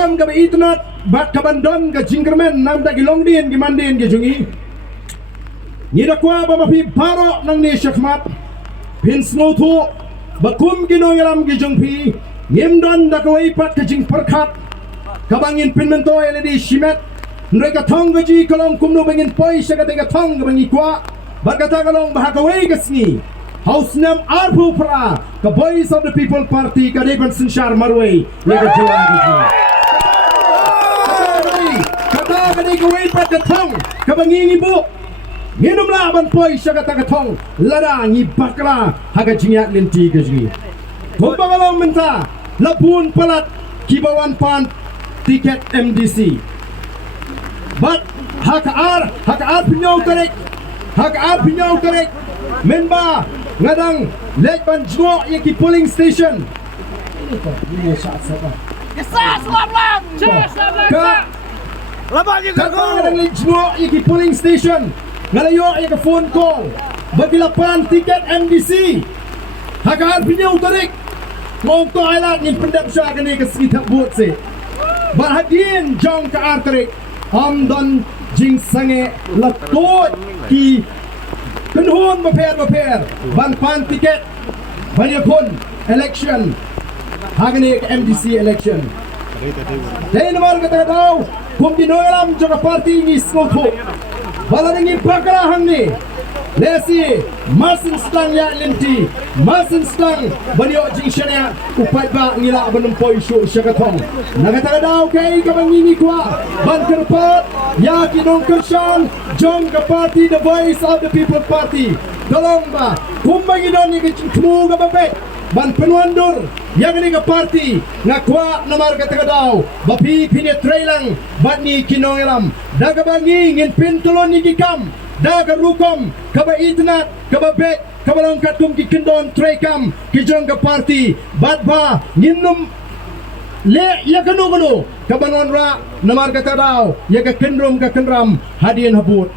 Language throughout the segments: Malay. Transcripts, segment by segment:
rukom ka itnat bat kabandon ka jingkermen nam da gilongdin gimandin ke jungi ngidakwa ba mapi baro nang ni syakmat pin snotho bakum ginongalam gi jungpi ngimdan da kawai pat ka jing perkhat kabangin pinmento eledi shimet mereka thong gaji kalong kumno bangin poi saka tega thong bangi kwa bagata kalong bahakawai gasni House nam Arpu Pra, the Voice of the People Party, Kadiban Sinshar Marway, Lega Jawa. Kata kadi kawai pat katong, kabangi ibu. Minum laban poi saka tega thong, lada ngi bakla haga jingat linti gaji. Kumbangalong menta, lapun palat kibawan pan tiket MDC. But hak ar pinyau tarik, memba ngadang lekban jua yaki polling station. Ngadang jua yaki polling station. Ngalayo yaki phone call. Bagilapan tiket MDC. Hak ar pinyau tarik. Ngong to ailat ngin pendap sya kani ke sekitar buat se. Bahagin jong ka ar tarik. Amdan jing sange lakot ki Kenhun maper ban pan tiket banyakun election hagani MDC election dai namar kata daw kum dinolam jaga party ni snotho balaningi pakra hangni lesi masin stang ya linti masin stang banyo jing shania upat ba ngila banumpoi shu shakathong nagata daw kay kabangini kwa ban kerpat ya kinong kershan jong ka party the Voice of the People Party tolong ba kumbangi don ni kemu ka babe ban penwandur yang ni ka party ngakwa namar kata daw bapi pinetrelang ban ni kinongelam daga bangi ngin pintulon ni gikam daga rukom kaba itnat kaba bet kaba longkat kum ki kendon trekam ki jong ka party bat ba nginum le ya kanu kabanon ra namar kata daw ya ka kendram hadian habut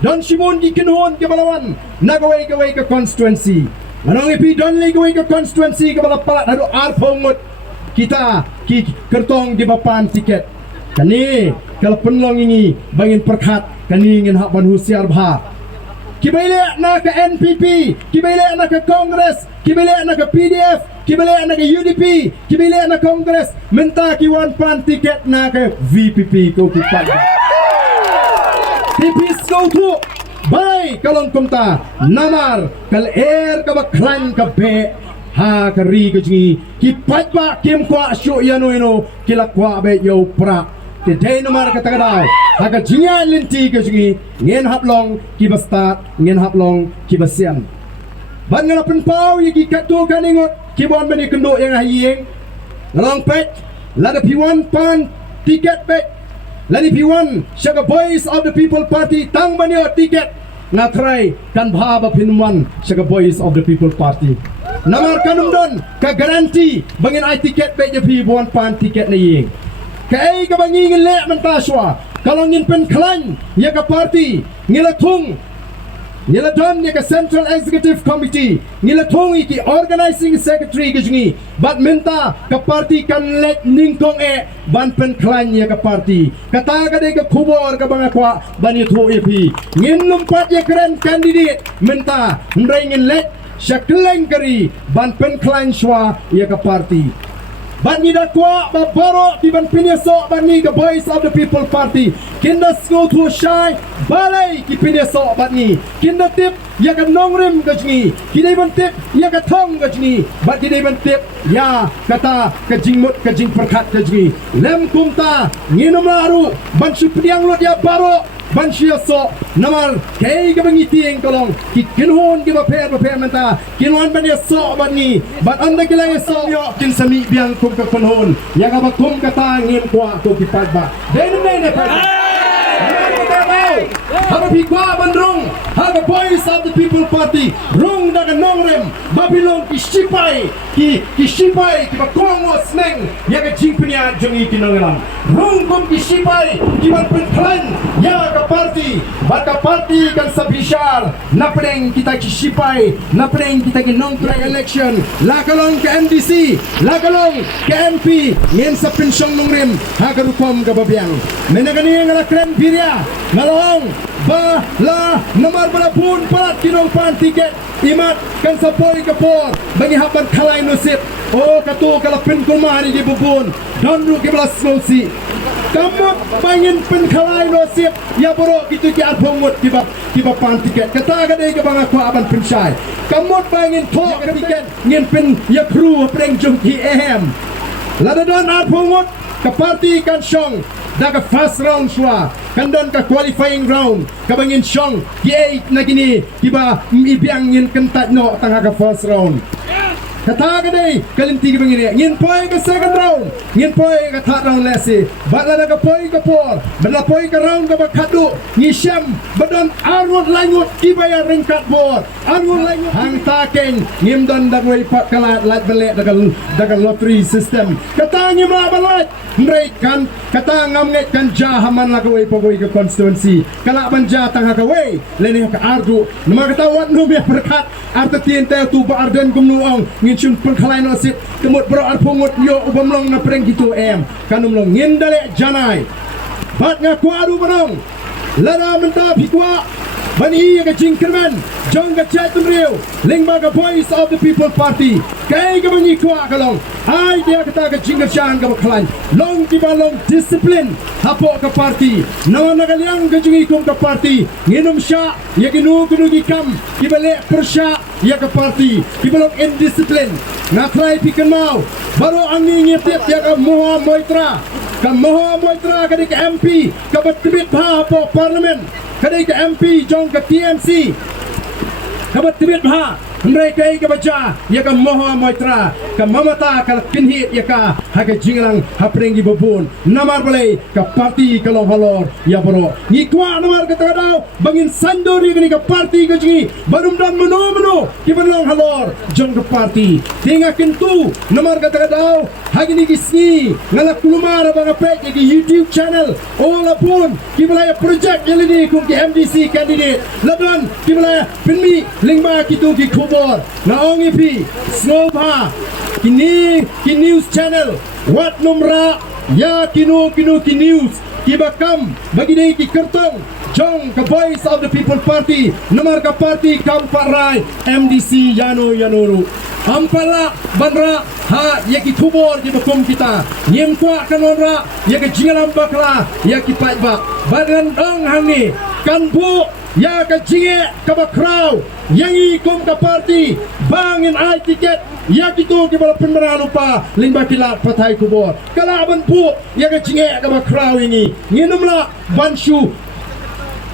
don simun di kinhon ke balawan nagawai ka constituency anong ipi don legawai ka constituency ke balapalat hadu arpongot kita ki kertong di bapan tiket kani kalau penlong ini bangin perkhat kani ngin hak ban husiar bha kibaile na ka NPP kibaile na ka Congress kibaile na ka PDF kibaile na ka UDP kibaile na Congress menta ki wan pan tiket na ka VPP ko kipat tipis kau tu bai kalon kumta namar kal air ka baklan ka be ha kari ka jingi kipat ba kim kwa shu yano ino kilakwa be yo pra Today namar kata daw haga jinga linti ka jingi ngen haplong kibastat ngen haplong kibasian ban ngala penpau yiki katu kaningot kibon bani kendo yang hayeng ngalong pet lada piwan pan tiket pet ladi piwan syaga Voice of the People Party tang bani tiket ngatrai kan bhaba pinwan syaga Voice of the People Party namar kanum don ka garanti bangin ai tiket pet je piwan pan tiket na yeng Kay kabangi ngile mentaswa kalau ngin pen klan ya ka party ngilatung ngiladon ya ka Central Executive Committee ngilatung iki organizing secretary gijngi bat minta ka party kan let ningkong ban pen klan ya ka party kata ka de ka kubor ka banga kwa bani thu ipi ngin lumpat ya keren candidate minta ndrai ngin let syakleng kari ban pen klan shwa ya ka party Bani dakwa babaro di ban pinyeso bani the Voice of the People Party kinda sko tu shai balai ki pinyeso bani kinda tip ya ka nongrim gajni kidai ban tip ya ka thong gajni bat kidai ban tip ya kata ka jingmut ka jing perkhat gajni lem kumta nginum laru ban supriang lot ya baro ban siaso namar kay ka bangiti eng kolong ki kinhon ki baper menta kinhon ban ya so bani bat anda kilay so yo kin sami biang kum ka kunhon ya ka bakum ka tangin kwa to ki pagba den ne pa Haga pikwa bandrung haga Voice of the People Party rung daga nongrem babilong ki sipai ki bakongo sneng ya ka jingpnya jongi ki nongram rung kom ki sipai ki ban pen klan ya ka party baka parti kan sabishar na pedeng kita kisipai na pedeng kita ginong election lakalong ke MDC lakalong ke MP ngin sa pensyong nungrim hagarukom gababiang menagani ngala kren piria ngalong ba la namar balapun palat kinong pan tiket imat kan sapoi kapor bagi haban kalai nusip oh katu kalapin kumari di bubun dan ru ke belas ngosi kamot bangin pen kalai nusip ya borok itu ki arpungut tiba pan tiket kata gadai ke bang aku aban pensyai kamot bangin tok tiket ngin pen ya kru preng jungki ehem ladadon arpungut ke parti kan syong daga first round shwa kandon ka qualifying round kabangin syong ki 8 na gini tiba ibiang ngin kentat no tangga ka first round kata kadai kalinti ki bangini ngin poi ka second round ngin poi ka third round lesi batla daga poi ka por batla poi ka round ka bakadu ni syam badon arut langut kibaya ringkat bor arut langut hang takeng ngim don dagway pak kalat lat belek daga lottery system kata ngim la balat mereka kata ngamnget kan jahaman lagaway pagaway ka constituency kala banja tangha kaway leni ka ardu nama kata wat no biya berkat arta tiente tu ba arden gumnuong ngin chun pengkalai nasib kemut bro arpungut yo ubamlong na preng gitu kanumlong ngin dale janai bat ngaku adu banong lada menta pikwa bani ka jingkerman jong ka chatum riu lingba ka voice of the people party kai ka bani kwa kalong ai dia kata ka jingker chan ka baklan long di balong discipline hapo ka party nawa nagaliang ka jingi kum ka party nginum sya ya ginu gi kam kibale persya ya ka party kibalong indiscipline na try pikan mau baru angin ngitip ya ka moha moitra ka di ka MP ka batibit ha po parlimen kadai ka MP jong ka TMC kabat tibit ha mereka ke baca ya ka moha moitra ka mamata ka kinhit ya ka haga jinglang haprengi bubun namar balai ka parti ka longhalor ya bro ni kwa namar ka tagadaw bangin sandori ka ni ka parti ka jingi barum dan meno ki balong halor jong ka parti tinga kintu namar ka tagadaw hagi ni gisni ngala kulumara banga pek ki YouTube channel ola pun ki balai project yelini ku ki MDC candidate ladon ki balai pinmi lingba kitu ki khobor naong ipi snowba kini news channel wat numra ya kinu ki news ki bakam bagi dei ki kertong jong ka voice of the people party nomor ka party kamparai MDC yanuru ampala bandra ha ya ki khobor ki bakum kita nyem kwa kanonra ya ki jingalam bakla ya ki paibak badan dong hangi kan bu ya ka jinge ka bakraw yangi kum ka party bangin ai tiket ya kitu ki bala penmara lupa limba kilat patai kubor kala ban pu ya ka jinge ka bakraw ini nginumla banshu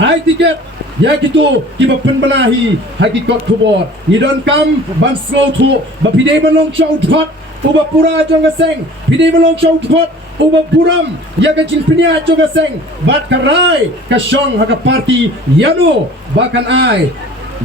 ai tiket ya kitu ki ba penbanahi hakikat kubor ni don kam ban slow tu ba pidei balong chau thot uba pura jong seng pidei balong chau thot uba puram ya ka jing pinya jong seng bat karai ka shong ha ka party yano bakan ai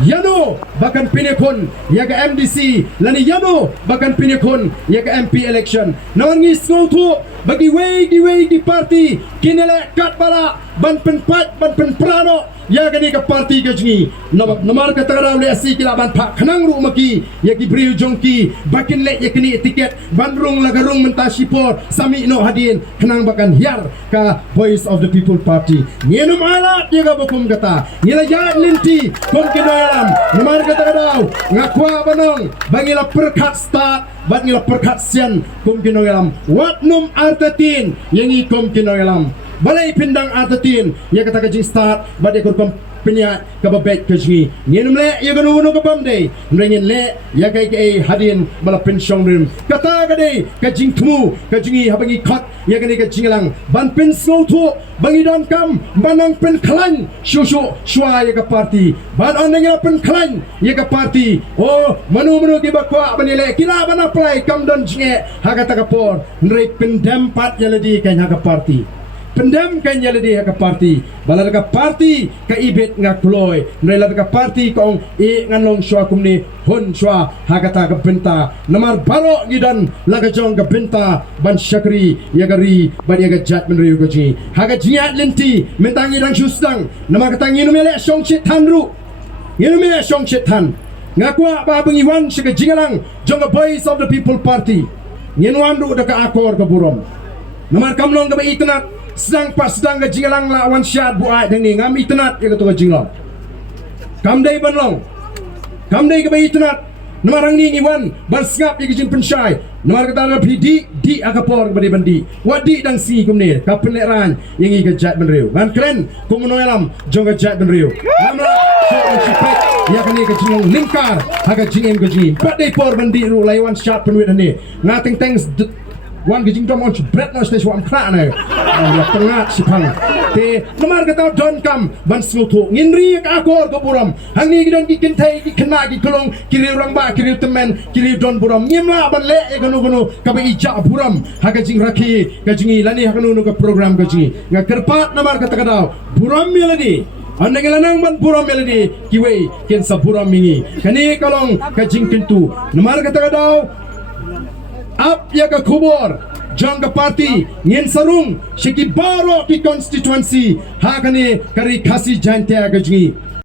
yano bakan pinekon ya ka MDC lani yano bakan pinekon ya ka MP election nawangi snowtu bagi way di party kinele kat bala ban penpat ban penprano ya gani ka party ka jingi namar ka tagaraw le asi kila ban pha khanang ru maki ya ki briu jongki bakin le ya kini tiket bandrung lagarung menta sipor sami no hadin khanang bakan hiar ka voice of the people party ngenum ala ya ga bokum kata ngila ya linti kom kinoyalam namar ka tagaraw ngakwa banong bangila perkat start bat ngila perkat sian kom kinoyalam wat num artatin yangi kom kinoyalam balai pindang artatin ya kata ka jing start bat ekor kom penya ka babet ka jingi ngenum le ya ganu no ka bamde ngin le ya kai kai hadin bala pensyong rim kata ka de ka jing tumu ka jingi habangi khat ya gani ka jingalang ban pen snow tu bangi don kam banang pen klan shu shwa ya ka party ban on ya pen klan ya ka party oh manu ki bakwa banile kila ban apply kam don jinge ha kata ka por nrei pen dempat ya ledi ka ha ka party pendam kan yale dia ka parti bala ka parti ka ibet nga kloy nrela ka parti kong ngan long shwa kumni hon shwa hakata ka benta namar baro gidan laga jong ka benta ban syakri yagari ban yaga jat menriu ko ji haga jiat lenti mentangi dang shustang namar katangi no mele shong chit tanru yenu mele shong chit tan ngakwa ba bengiwan sega jingalang jong ka voice of the people party yenu andu da ka akor ka burom namar kamlong ka ba itnat sedang ka jingalang la wan syad buai deng ni ngam itnat ya ka to ka jinglong kamdai banlong kamdai ka ba itnat namarang ni wan barsngap ya jin pensyai namar kata na pidi di akapor badi bandi wadi dang si kumne ka penleran yang i ka jat benriu ngan kren kumonoelam jong ka jat benriu namla so chipet ya kani ka jinglong lingkar haga jingem ka jing badai por bandi ru laiwan syat penwit ni ngating thanks wan ke jing tomon bret no stage wam kra na ya tengah sipang te namar kata don kam ban smutu nginri ka akor ko buram hangi gidon ki kintai ki kena ki kolong kiri orang ba kiri temen kiri don buram nyemla ban le e gono ka ba ija buram haga jing rakhi ka jingi lani hakanu no ka program ka jingi nga kerpat namar kata kadau buram melani anda ngelanang ban buram melani kiwei ken sa buram mingi kani kolong ka jing kintu namar kata kadau up ya ka kubur jangga parti ngin sarung shiki baro ki constituency hakane kari khasi jante aga jingi